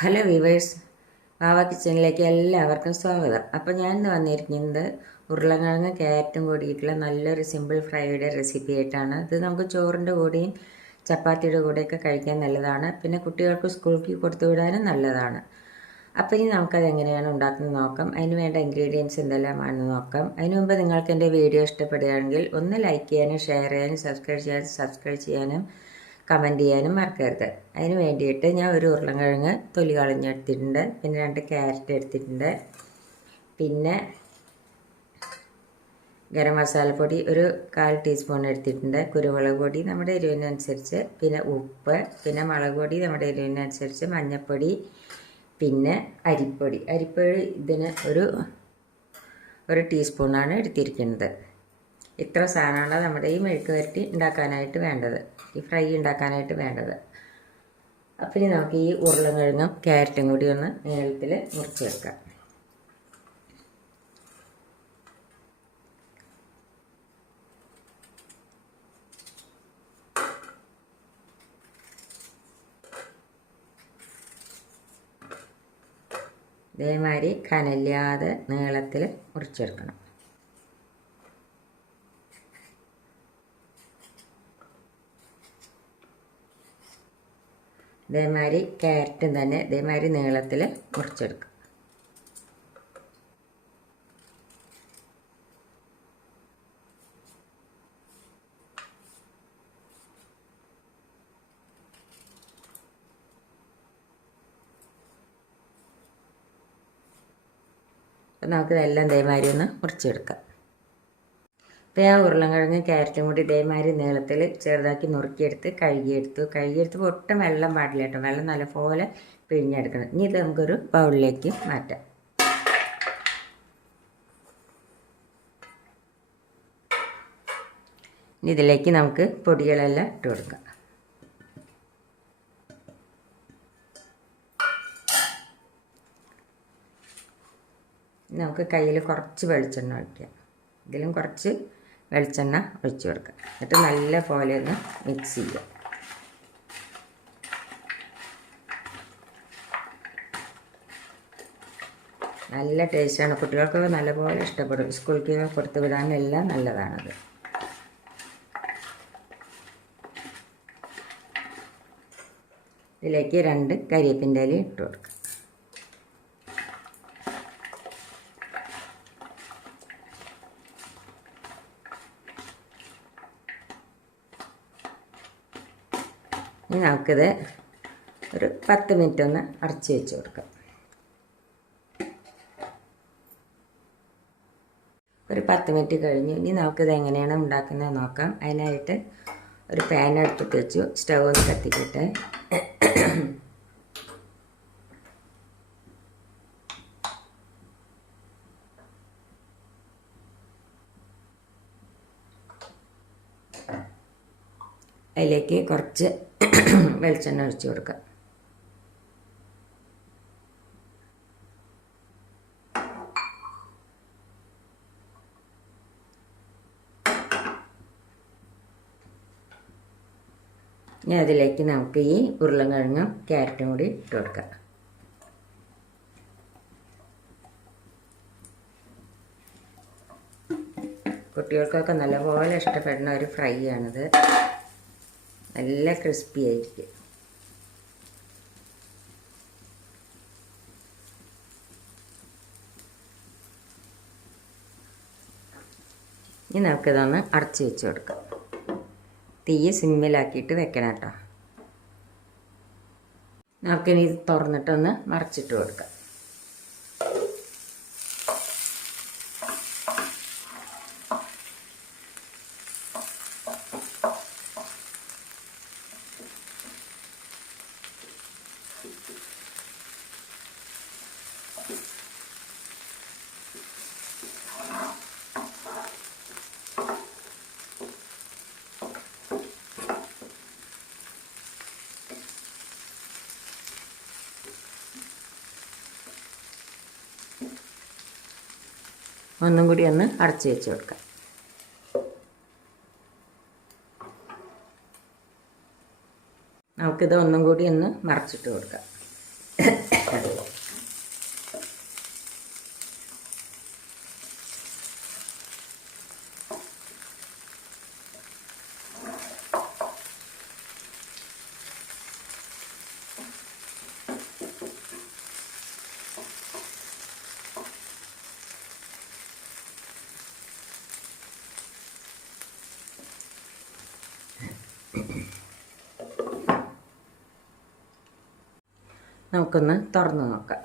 Hello viewers, വാവ കിച്ചണിലേക്ക് എല്ലാവർക്കും സ്വാഗതം. അപ്പോൾ ഞാൻ ഇന്ന് വന്നിരിക്കുന്നത് ഉരുളക്കിഴങ്ങ് ക്യാരറ്റും കൂടിയിട്ടുള്ള നല്ലൊരു സിമ്പിൾ ഫ്രൈയുടെ റെസിപ്പി ആയിട്ടാണ്. ഇത് നമുക്ക് ചോറിൻ്റെ കൂടെയും ചപ്പാത്തിയുടെ കൂടെയൊക്കെ കഴിക്കാൻ നല്ലതാണ്. പിന്നെ കുട്ടികൾക്ക് സ്കൂളിലേക്ക് കൊടുത്തു വിടാനും നല്ലതാണ്. അപ്പോൾ ഇനി നമുക്കത് എങ്ങനെയാണ് ഉണ്ടാക്കുന്നത് നോക്കാം. അതിന് വേണ്ട ഇൻഗ്രീഡിയൻസ് എന്തെല്ലാമാണെന്ന് നോക്കാം. അതിന് മുമ്പ് നിങ്ങൾക്ക് എൻ്റെ വീഡിയോ ഇഷ്ടപ്പെടുകയാണെങ്കിൽ ഒന്ന് ലൈക്ക് ചെയ്യാനും ഷെയർ ചെയ്യാനും സബ്സ്ക്രൈബ് ചെയ്യാനും കമൻറ്റ് ചെയ്യാനും മറക്കരുത്. അതിന് വേണ്ടിയിട്ട് ഞാൻ ഒരു ഉരുളക്കിഴങ്ങ് തൊലി കളഞ്ഞെടുത്തിട്ടുണ്ട്. പിന്നെ 2 ക്യാരറ്റ് എടുത്തിട്ടുണ്ട്. പിന്നെ ഗരം മസാലപ്പൊടി ഒരു 1/4 ടീസ്പൂൺ എടുത്തിട്ടുണ്ട്. കുരുമുളക് പൊടി നമ്മുടെ എരിവിനനുസരിച്ച്, പിന്നെ ഉപ്പ്, പിന്നെ മുളക് പൊടി നമ്മുടെ എരിവിനനുസരിച്ച്, മഞ്ഞൾപ്പൊടി, പിന്നെ അരിപ്പൊടി ഇതിന് ഒരു ടീസ്പൂണാണ് എടുത്തിരിക്കുന്നത്. ഇത്ര സാധനമാണ് നമ്മുടെ ഈ മെഴുക്ക് വരട്ടി ഉണ്ടാക്കാനായിട്ട് വേണ്ടത്, ഈ ഫ്രൈ ഉണ്ടാക്കാനായിട്ട് വേണ്ടത്. അപ്പം ഇനി നമുക്ക് ഈ ഉരുളക്കിഴങ്ങും ക്യാരറ്റും കൂടി ഒന്ന് നീളത്തിൽ മുറിച്ച് വെക്കാം. ഇതേമാതിരി കനലില്ലാതെ നീളത്തിൽ മുറിച്ചെടുക്കണം. ഇതേമാതിരി ക്യാരറ്റും തന്നെ ഇതേമാതിരി നീളത്തിൽ മുറിച്ചെടുക്കും. അപ്പം നമുക്കിതെല്ലാം ഇതേമാതിരി ഒന്ന് മുറിച്ചെടുക്കാം. അപ്പോൾ ഞാൻ ഉരുളക്കിഴങ്ങ് ക്യാരറ്റും കൂടി ഇതേമാതിരി നീളത്തിൽ ചെറുതാക്കി നുറുക്കിയെടുത്ത് കഴുകിയെടുത്ത് ഒട്ടും വെള്ളം പാടില്ല കേട്ടോ. വെള്ളം നല്ലപോലെ പിഴിഞ്ഞെടുക്കണം. ഇനി ഇത് നമുക്കൊരു ബൗളിലേക്ക് മാറ്റാം. ഇനി ഇതിലേക്ക് നമുക്ക് പൊടികളെല്ലാം ഇട്ട് കൊടുക്കാം. നമുക്ക് കയ്യിൽ കുറച്ച് വെളിച്ചെണ്ണ ഒഴിക്കാം. ഇതിലും കുറച്ച് വെളിച്ചെണ്ണ ഒഴിച്ചു കൊടുക്കുക. എന്നിട്ട് നല്ല പോലെ ഒന്ന് മിക്സ് ചെയ്യുക. നല്ല ടേസ്റ്റാണ്. കുട്ടികൾക്കൊക്കെ നല്ലപോലെ ഇഷ്ടപ്പെടും. സ്കൂളിലേക്ക് കൊടുത്തു വിടാനെല്ലാം നല്ലതാണത്. ഇതിലേക്ക് 2 കരിവേപ്പിൻ്റെ ഇല ഇട്ട് കൊടുക്കുക. ഇനി നമുക്കിത് ഒരു 10 മിനിറ്റ് ഒന്ന് അടച്ച് വെച്ച് കൊടുക്കാം. ഒരു 10 മിനിറ്റ് കഴിഞ്ഞ് ഇനി നമുക്കിത് എങ്ങനെയാണ് ഉണ്ടാക്കുന്നത് നോക്കാം. അതിനായിട്ട് ഒരു പാൻ എടുത്തിട്ട് വെച്ചു. സ്റ്റൗ ഒന്ന് കത്തിക്കട്ടെ. അതിലേക്ക് കുറച്ച് വെളിച്ചെണ്ണ ഒഴിച്ച് കൊടുക്കുക. ഇനി അതിലേക്ക് നമുക്ക് ഈ ഉരുളക്കിഴങ്ങും ക്യാരറ്റും കൂടി ഇട്ട് കൊടുക്കാം. കുട്ടികൾക്കൊക്കെ നല്ലപോലെ ഇഷ്ടപ്പെടുന്ന ഒരു ഫ്രൈ ആണിത്. നല്ല ക്രിസ്പി ആയിരിക്കും. ഇനി നമുക്കിതൊന്ന് അടച്ച് വെച്ച് കൊടുക്കാം. തീ സിമ്മിലാക്കിയിട്ട് വെക്കണം കേട്ടോ. നമുക്കിനി ഇത് തുറന്നിട്ടൊന്ന് മറച്ചിട്ട് കൊടുക്കാം. ഒന്നും കൂടി ഒന്ന് അടച്ച് വെച്ച് കൊടുക്കാം. നമുക്കിത് ഒന്നും കൂടി ഒന്ന് മറച്ചിട്ട് കൊടുക്കാം. നമുക്കൊന്ന് തുറന്ന് നോക്കാം.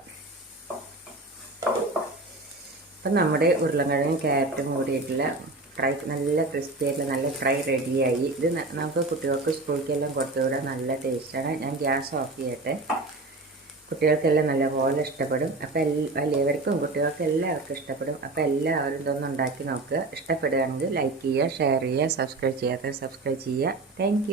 അപ്പം നമ്മുടെ ഉരുളക്കിഴങ്ങും ക്യാരറ്റും കൂടിയിട്ടുള്ള ഫ്രൈ നല്ല ക്രിസ്പി ആയിട്ടുള്ള നല്ല ഫ്രൈ റെഡിയായി. ഇത് നമുക്ക് കുട്ടികൾക്ക് സ്കൂളിലേക്കെല്ലാം കൊടുത്തുവിടാൻ നല്ല ടേസ്റ്റാണ്. ഞാൻ ഗ്യാസ് ഓഫ് ചെയ്യട്ടെ. കുട്ടികൾക്കെല്ലാം നല്ലപോലെ ഇഷ്ടപ്പെടും. അപ്പം വലിയവർക്കും കുട്ടികൾക്കും എല്ലാവർക്കും ഇഷ്ടപ്പെടും. അപ്പം എല്ലാവരും ഇതൊന്നും ഉണ്ടാക്കി നോക്കുക. ഇഷ്ടപ്പെടുകയാണെങ്കിൽ ലൈക്ക് ചെയ്യുക, ഷെയർ ചെയ്യുക, സബ്സ്ക്രൈബ് ചെയ്യാത്തവർ സബ്സ്ക്രൈബ് ചെയ്യുക. താങ്ക്